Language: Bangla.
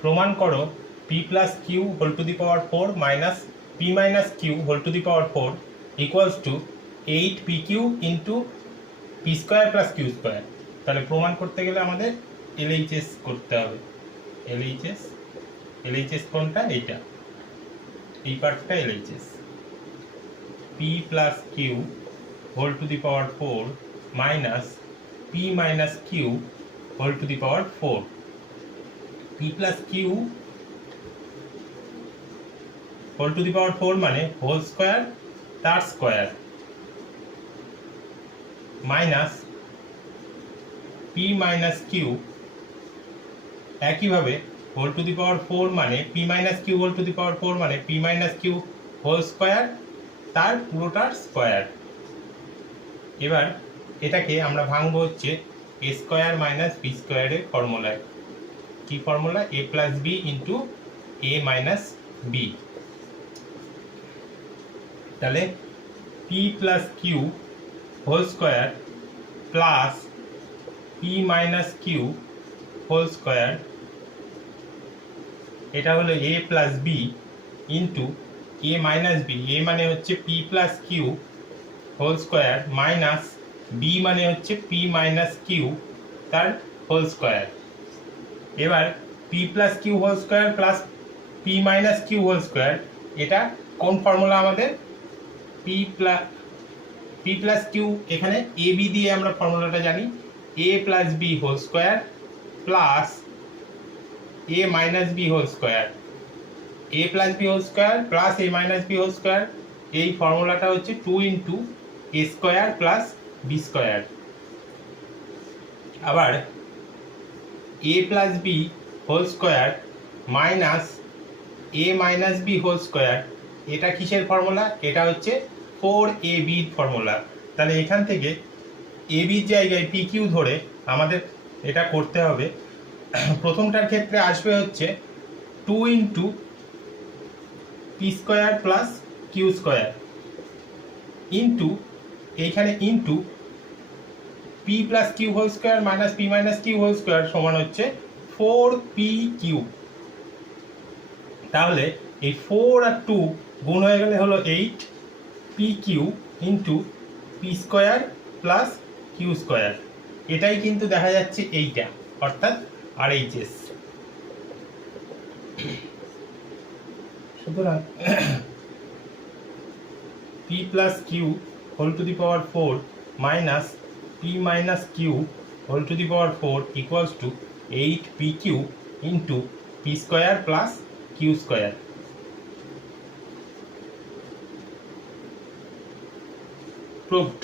প্রমাণ করো p plus Q whole to the power 4 minus p minus Q whole to the power 4 equals to 8pq into P square plus Q square. তাহলে প্রমাণ করতে গেলে আমাদের এলএইচএস করতে হবে। এলএইচএস কোনটা? এইটা, এই পার্টটা LHS. P plus Q whole to the power 4 minus P minus Q whole to the power 4। P plus Q whole to the power 4 মানে হোল স্কোয়ার তার square minus P minus Q একইভাবে হোল টু দি পাওয়ার 4 মানে P minus Q whole to the power 4 মানে P minus Q whole square তার পুরোটার স্কোয়ার। এবার এটাকে আমরা ভাঙবো হচ্ছে এ স্কোয়ার মাইনাস বি স্কোয়ারের ফর্মুলায়। কি formula? A plus b into a minus b. তাহলে p plus Q whole square plus p minus Q whole square, এটা হলো a plus b into a minus b. A মানে হচ্ছে p plus Q whole square minus b মানে হচ্ছে পি মাইনাস কিউ তার হোল স্কোয়ার। এবার p plus Q whole square plus p minus Q whole square, এটা কোন ফর্মুলা আমাদের? পি প্লাস কিউ, এখানে এ বি দিয়ে আমরা ফর্মুলাটা জানি। A plus B whole square plus A minus B whole square. A plus B whole square plus A minus B whole square, এই ফর্মুলাটা হচ্ছে 2 into A square plus B square. আবার A plus B whole square minus A minus B whole square, এটা কিসের ফর্মুলা? এটা হচ্ছে 4ab ফর্মুলা। তাহলে এখান থেকে এ বির জায়গায় পি কিউ ধরে আমাদের এটা করতে হবে। প্রথমটার ক্ষেত্রে আসবে হচ্ছে 2 into P square plus Q square into, এইখানে into P plus Q whole square minus P minus Q whole square সমান হচ্ছে 4pq। তাহলে এই 4 আর 2 গুণ হয়ে গেলে হলো 8pq into P square plus Q square. এটাই কিন্তু দেখা যাচ্ছে এইটা, অর্থাৎ আরএইচএস। সুতরাং p plus Q whole to the power 4 minus P minus Q whole to the power 4 equals to 8pq into P square plus Q square. Proved.